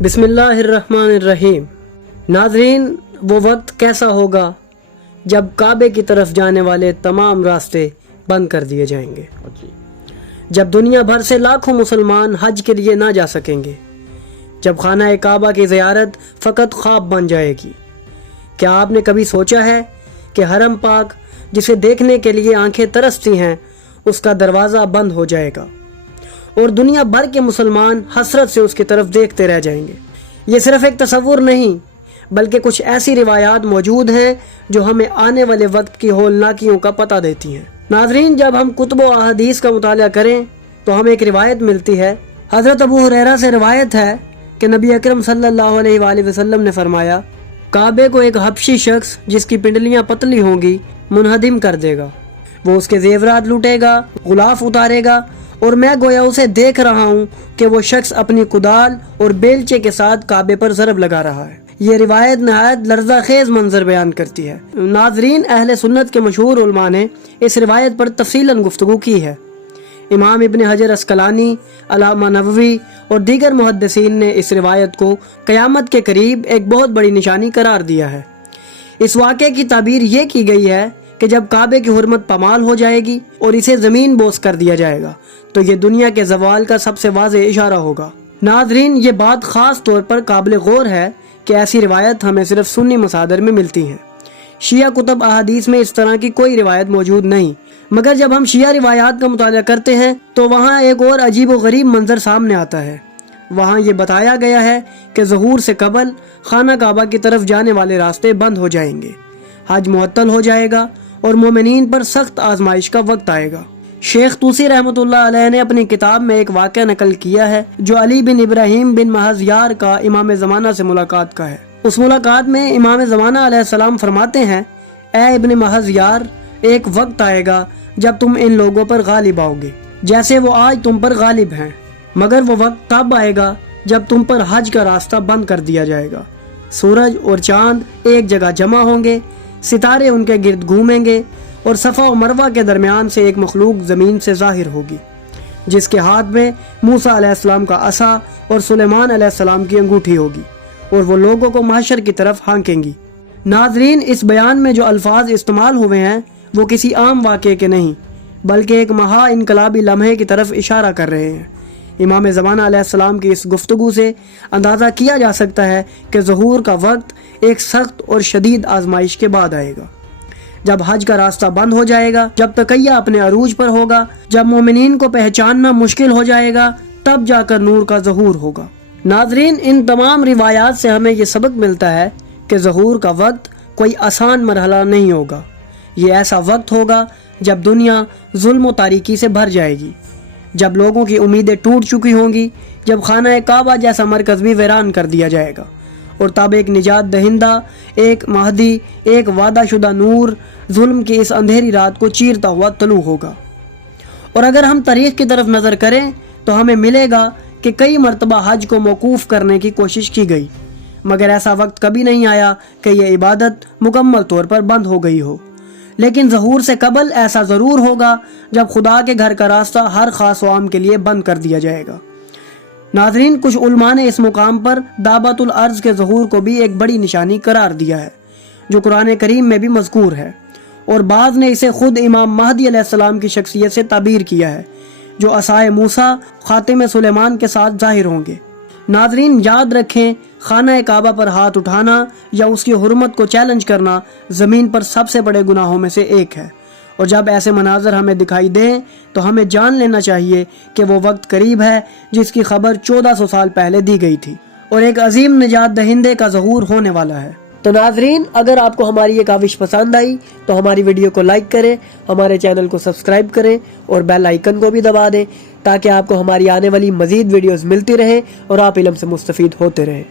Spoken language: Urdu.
بسم اللہ الرحمن الرحیم۔ ناظرین، وہ وقت کیسا ہوگا جب کعبے کی طرف جانے والے تمام راستے بند کر دیے جائیں گے، جب دنیا بھر سے لاکھوں مسلمان حج کے لیے نہ جا سکیں گے، جب خانہ کعبہ کی زیارت فقط خواب بن جائے گی۔ کیا آپ نے کبھی سوچا ہے کہ حرم پاک جسے دیکھنے کے لیے آنکھیں ترستی ہیں، اس کا دروازہ بند ہو جائے گا اور دنیا بھر کے مسلمان حسرت سے اس کی طرف دیکھتے رہ جائیں گے؟ یہ صرف ایک تصور نہیں، بلکہ کچھ ایسی روایات موجود ہیں جو ہمیں آنے والے وقت کی ہولناکیوں کا پتہ دیتی ہیں۔ ناظرین، جب ہم کتب و احادیث کا مطالعہ کریں تو ہمیں ایک روایت ملتی ہے۔ حضرت ابو ہریرہ سے روایت ہے کہ نبی اکرم صلی اللہ علیہ وآلہ وسلم نے فرمایا، کعبے کو ایک حبشی شخص جس کی پنڈلیاں پتلی ہوں گی منہدم کر دے گا۔ وہ اس کے زیورات لوٹے گا، غلاف اتارے گا، اور میں گویا اسے دیکھ رہا ہوں کہ وہ شخص اپنی کدال اور بیلچے کے ساتھ کعبے پر ضرب لگا رہا ہے۔ یہ روایت نہایت لرزہ خیز منظر بیان کرتی ہے۔ ناظرین، اہل سنت کے مشہور علماء نے اس روایت پر تفصیلاً گفتگو کی ہے۔ امام ابن حجر عسقلانی، علامہ نووی اور دیگر محدثین نے اس روایت کو قیامت کے قریب ایک بہت بڑی نشانی قرار دیا ہے۔ اس واقعے کی تعبیر یہ کی گئی ہے کہ جب کعبے کی حرمت پامال ہو جائے گی اور اسے زمین بوس کر دیا جائے گا تو یہ دنیا کے زوال کا سب سے واضح اشارہ ہوگا۔ ناظرین، یہ بات خاص طور پر قابل غور ہے کہ ایسی روایت ہمیں صرف سنی مصادر میں ملتی ہیں۔ شیعہ کتب احادیث میں اس طرح کی کوئی روایت موجود نہیں، مگر جب ہم شیعہ روایات کا مطالعہ کرتے ہیں تو وہاں ایک اور عجیب و غریب منظر سامنے آتا ہے۔ وہاں یہ بتایا گیا ہے کہ ظہور سے قبل خانہ کعبہ کی طرف جانے والے راستے بند ہو جائیں گے، حج معطل ہو جائے گا اور مومنین پر سخت آزمائش کا وقت آئے گا۔ شیخ طوسی رحمۃ اللہ علیہ نے اپنی کتاب میں ایک واقعہ نقل کیا ہے جو علی بن ابراہیم بن محضیار کا امام زمانہ سے ملاقات کا ہے۔ اس ملاقات میں امام زمانہ علیہ السلام فرماتے ہیں، اے ابن محضیار، ایک وقت آئے گا جب تم ان لوگوں پر غالب آؤ گے جیسے وہ آج تم پر غالب ہیں، مگر وہ وقت تب آئے گا جب تم پر حج کا راستہ بند کر دیا جائے گا۔ سورج اور چاند ایک جگہ جمع ہوں گے، ستارے ان کے گرد گھومیں گے اور صفا و مروہ کے درمیان سے ایک مخلوق زمین سے ظاہر ہوگی جس کے ہاتھ میں موسیٰ علیہ السلام کا عصا اور سلیمان علیہ السلام کی انگوٹھی ہوگی، اور وہ لوگوں کو محشر کی طرف ہانکیں گی۔ ناظرین، اس بیان میں جو الفاظ استعمال ہوئے ہیں وہ کسی عام واقعے کے نہیں بلکہ ایک مہا انقلابی لمحے کی طرف اشارہ کر رہے ہیں۔ امام زمانہ علیہ السلام کی اس گفتگو سے اندازہ کیا جا سکتا ہے کہ ظہور کا وقت ایک سخت اور شدید آزمائش کے بعد آئے گا، جب حج کا راستہ بند ہو جائے گا، جب تقیہ اپنے عروج پر ہوگا، جب مومنین کو پہچاننا مشکل ہو جائے گا، تب جا کر نور کا ظہور ہوگا۔ ناظرین، ان تمام روایات سے ہمیں یہ سبق ملتا ہے کہ ظہور کا وقت کوئی آسان مرحلہ نہیں ہوگا۔ یہ ایسا وقت ہوگا جب دنیا ظلم و تاریکی سے بھر جائے گی، جب لوگوں کی امیدیں ٹوٹ چکی ہوں گی، جب خانہ کعبہ جیسا مرکز بھی ویران کر دیا جائے گا، اور تب ایک نجات دہندہ، ایک مہدی، ایک وعدہ شدہ نور ظلم کی اس اندھیری رات کو چیرتا ہوا طلوع ہوگا۔ اور اگر ہم تاریخ کی طرف نظر کریں تو ہمیں ملے گا کہ کئی مرتبہ حج کو موقوف کرنے کی کوشش کی گئی، مگر ایسا وقت کبھی نہیں آیا کہ یہ عبادت مکمل طور پر بند ہو گئی ہو۔ لیکن ظہور سے قبل ایسا ضرور ہوگا جب خدا کے گھر کا راستہ ہر خاص و عام کے لیے بند کر دیا جائے گا۔ ناظرین، کچھ علماء نے اس مقام پر دابۃ الارض کے ظہور کو بھی ایک بڑی نشانی قرار دیا ہے جو قرآن کریم میں بھی مذکور ہے، اور بعض نے اسے خود امام مہدی علیہ السلام کی شخصیت سے تعبیر کیا ہے جو عصائے موسیٰ خاتم سلیمان کے ساتھ ظاہر ہوں گے۔ ناظرین، یاد رکھیں، خانہ کعبہ پر ہاتھ اٹھانا یا اس کی حرمت کو چیلنج کرنا زمین پر سب سے بڑے گناہوں میں سے ایک ہے، اور جب ایسے مناظر ہمیں دکھائی دیں تو ہمیں جان لینا چاہیے کہ وہ وقت قریب ہے جس کی خبر 1400 سال پہلے دی گئی تھی، اور ایک عظیم نجات دہندے کا ظہور ہونے والا ہے۔ تو ناظرین، اگر آپ کو ہماری یہ کاوش پسند آئی تو ہماری ویڈیو کو لائک کریں، ہمارے چینل کو سبسکرائب کریں اور بیل آئیکن کو بھی دبا دیں تاکہ آپ کو ہماری آنے والی مزید ویڈیوز ملتی رہیں اور آپ علم سے مستفید ہوتے رہیں۔